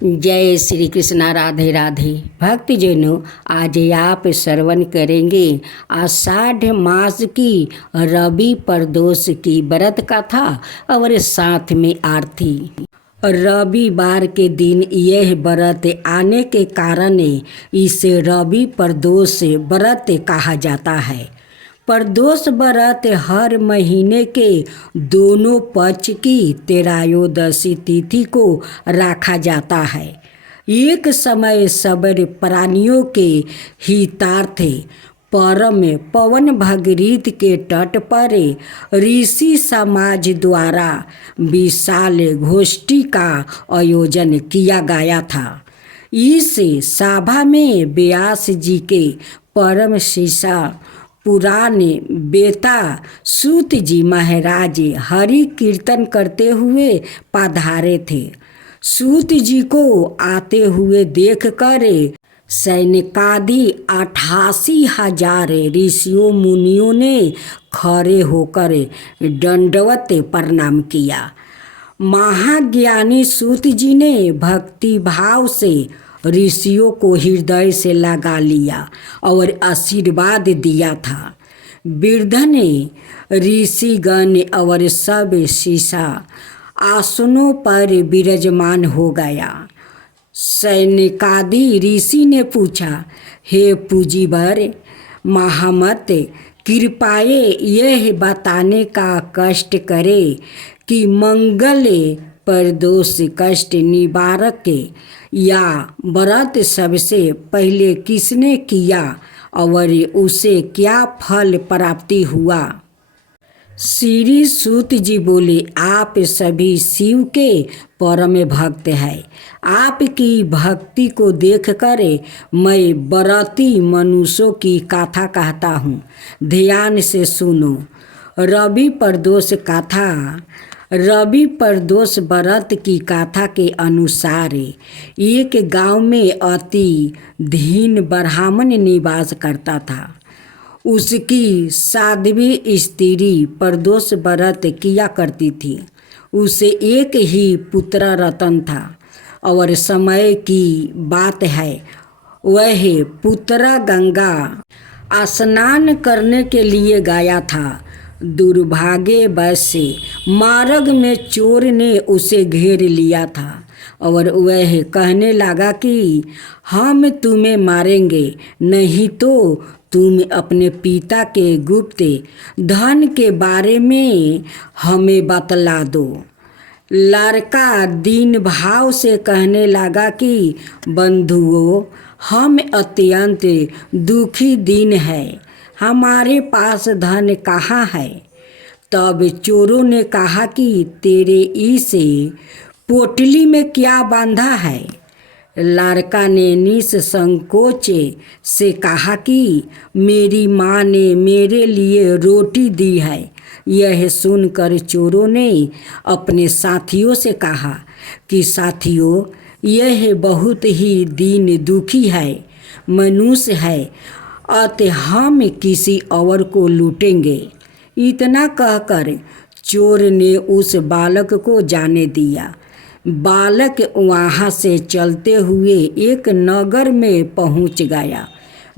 जय श्री कृष्णा। राधे राधे। भक्तजनों, आज आप श्रवण करेंगे आषाढ़ मास की रवि प्रदोष की व्रत कथा और साथ में आरती। रविवार के दिन यह व्रत आने के कारण इसे रवि प्रदोष व्रत कहा जाता है। प्रदोष व्रत हर महीने के दोनों पक्ष की त्रयोदशी तिथि को रखा जाता है। एक समय सबर प्राणियों के हितार्थ परम पवन भगीरथ के तट पर ऋषि समाज द्वारा विशाल गोष्ठी का आयोजन किया गया था। इस सभा में व्यास जी के परम शिष्य पुराण बेता सूत जी महाराज हरि कीर्तन करते हुए पधारे थे। सूत जी को आते हुए देखकर सैनिकादि 88,000 ऋषियों मुनियों ने खड़े होकर दंडवत प्रणाम किया। महाज्ञानी सूत जी ने भक्ति भाव से ऋषियों को हृदय से लगा लिया और आशीर्वाद दिया था। वृद्ध ने ऋषिगण और सब शिष्य आसनों पर विराजमान हो गया। सैनिकादि ऋषि ने पूछा, हे पूजीवर महामत, कृपाए यह बताने का कष्ट करे कि मंगल प्रदोष कष्ट निवारक या व्रत सबसे पहले किसने किया और उसे क्या फल प्राप्ति हुआ। श्री सूत जी बोले, आप सभी शिव के परम भक्त हैं। आपकी भक्ति को देखकर मैं व्रती मनुष्यों की कथा कहता हूँ, ध्यान से सुनो। रवि प्रदोष कथा। रवि प्रदोष व्रत की कथा के अनुसार एक गांव में अति दीन ब्राह्मण निवास करता था। उसकी साध्वी स्त्री प्रदोष व्रत किया करती थी। उसे एक ही पुत्र रतन था और समय की बात है, वह पुत्र गंगा स्नान करने के लिए गया था। दुर्भाग्यवश मार्ग में चोर ने उसे घेर लिया था और वह कहने लगा कि हम तुम्हें मारेंगे, नहीं तो तुम अपने पिता के गुप्त धन के बारे में हमें बतला दो। लड़का दीन भाव से कहने लगा कि बंधुओं, हम अत्यंत दुखी दिन है, हमारे पास धन कहाँ है। तब चोरों ने कहा कि तेरे इस पोटली में क्या बांधा है। लड़का ने निसंकोच से कहा कि मेरी माँ ने मेरे लिए रोटी दी है। यह सुनकर चोरों ने अपने साथियों से कहा कि साथियों, यह बहुत ही दीन दुखी है, मनुष्य है, अतः हम किसी और को लूटेंगे। इतना कहकर चोर ने उस बालक को जाने दिया। बालक वहाँ से चलते हुए एक नगर में पहुँच गया।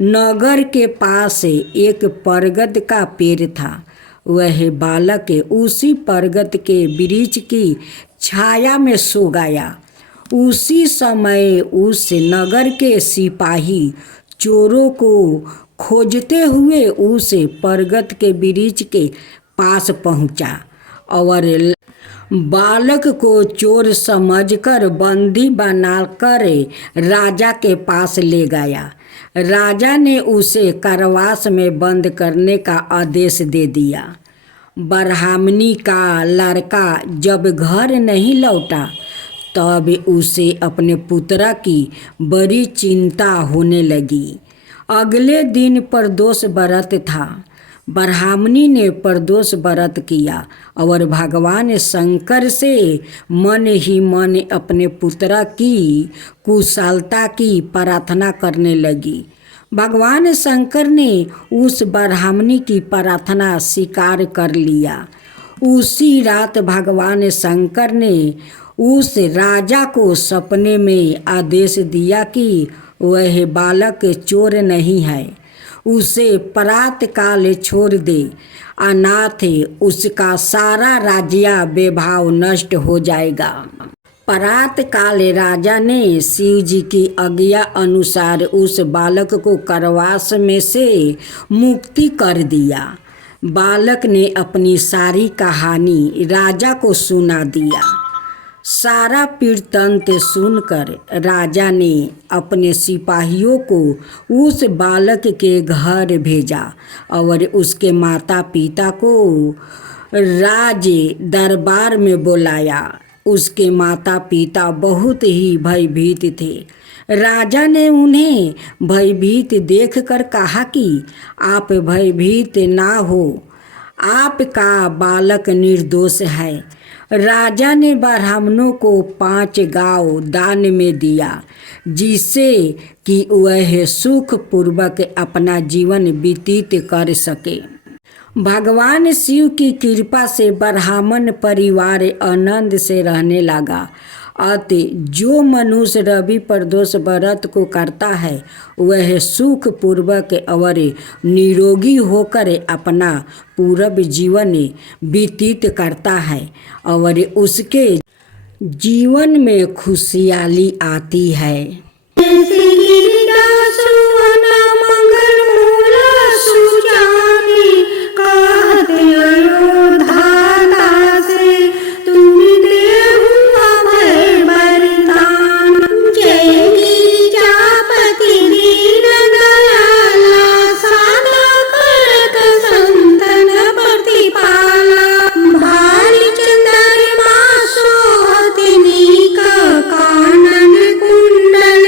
नगर के पास एक बरगद का पेड़ था। वह बालक उसी बरगद के वृक्ष की छाया में सो गया। उसी समय उस नगर के सिपाही चोरों को खोजते हुए उस बरगद के वृक्ष के पास पहुंचा और बालक को चोर समझकर बंदी बनाकर राजा के पास ले गया। राजा ने उसे कारावास में बंद करने का आदेश दे दिया। ब्राह्मणी का लड़का जब घर नहीं लौटा तब उसे अपने पुत्र की बड़ी चिंता होने लगी। अगले दिन प्रदोष व्रत था। ब्राह्मणी ने प्रदोष व्रत किया और भगवान शंकर से मन ही मन अपने पुत्र की कुशलता की प्रार्थना करने लगी। भगवान शंकर ने उस ब्राह्मणी की प्रार्थना स्वीकार कर लिया। उसी रात भगवान शंकर ने उस राजा को सपने में आदेश दिया कि वह बालक चोर नहीं है, उसे प्रात काल छोड़ दे, अनाथ उसका सारा राज्य बेभाव नष्ट हो जाएगा। प्रात काल राजा ने शिव जी की आज्ञा अनुसार उस बालक को कारावास में से मुक्ति कर दिया। बालक ने अपनी सारी कहानी राजा को सुना दिया। सारा वृत्तांत सुनकर राजा ने अपने सिपाहियों को उस बालक के घर भेजा और उसके माता पिता को राज दरबार में बुलाया। उसके माता पिता बहुत ही भयभीत थे। राजा ने उन्हें भयभीत देखकर कहा कि आप भयभीत ना हो, आपका बालक निर्दोष है। राजा ने ब्राह्मणों को 5 गांव दान में दिया, जिससे कि वह सुखपूर्वक अपना जीवन व्यतीत कर सके। भगवान शिव की कृपा से ब्राह्मण परिवार आनंद से रहने लगा। अतः जो मनुष्य रवि प्रदोष व्रत को करता है वह सुखपूर्वक और निरोगी होकर अपना पूर्व जीवन व्यतीत करता है और उसके जीवन में खुशहाली आती है। कानन कुंडल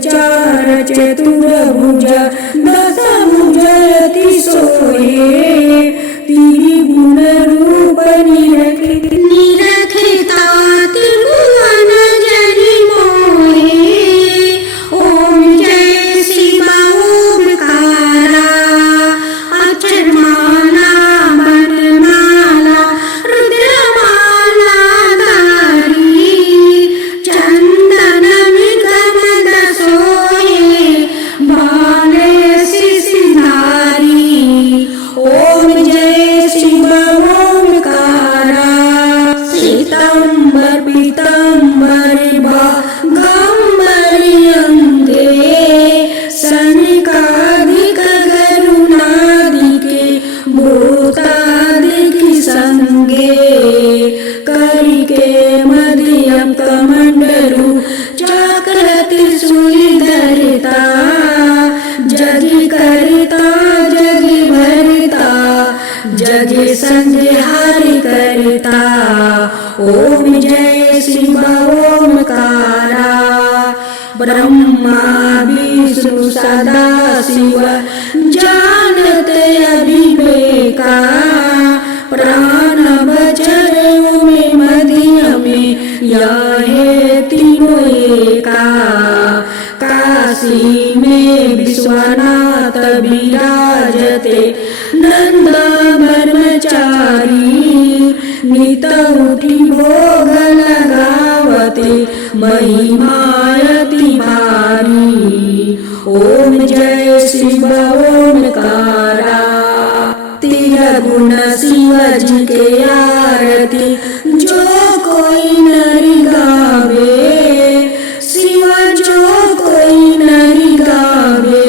चार चतुर्भुज दशभुज अति सोहे त्रिगुण रूप निरखिता त्रिभुवन जनि मोहे। ओम जय शिव ओमकारा अक्षरमाला मनमाला रुद्रमाला धारी चंदन निगम सोहे बाले सिसिधारी। ओम जय शिव ओमकारा श्वेतांबर पीतांबर बागंबर अंगे सनकादिक गरुणादिके भूतादिक संगे करिके मध्यम कमंडलु चक्र त्रिशूलधरिता जगि करता जगि भरता जगि संहार करता। ओम जय शिव ओमकारा ब्रह्मा विष्णु सदा शिव जानते अभिवेका प्राण वचन में मध्य में यह तीनों एका। काशी में विश्वनाथ विराजते नंद ब्रह्मचारी नित उठी भोग लगावते महिमायति भारी। ओम जय शिव ओमकारा तिरगुण शिव जी के आरती जो कोई नरि गावे शिव जो कोई नरि गावे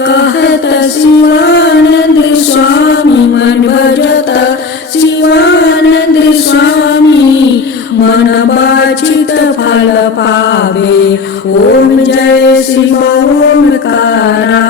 कहत शिवानंद स्वामी मन भजत शिवानंद स्वामी मन वांछित फल पावे। ओम जय शिव ओमकारा।